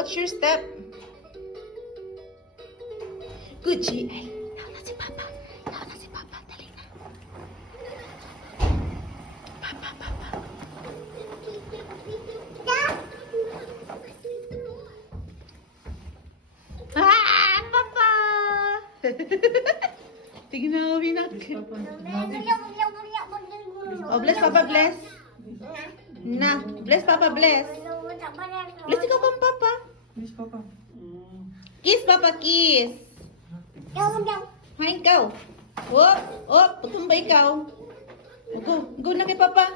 What's your step? Good, G. Ay, tawa na si Papa. Tawa na si Papa. Dali na. Papa. Ah, Papa! Tignan mo, binak. Oh, bless Papa, bless. Na, bless Papa, bless. Bless ikaw kang Papa. Please, Papa. Kiss, Papa, kiss. Hi, ikaw. Pagkamba ikaw. Go na kay Papa.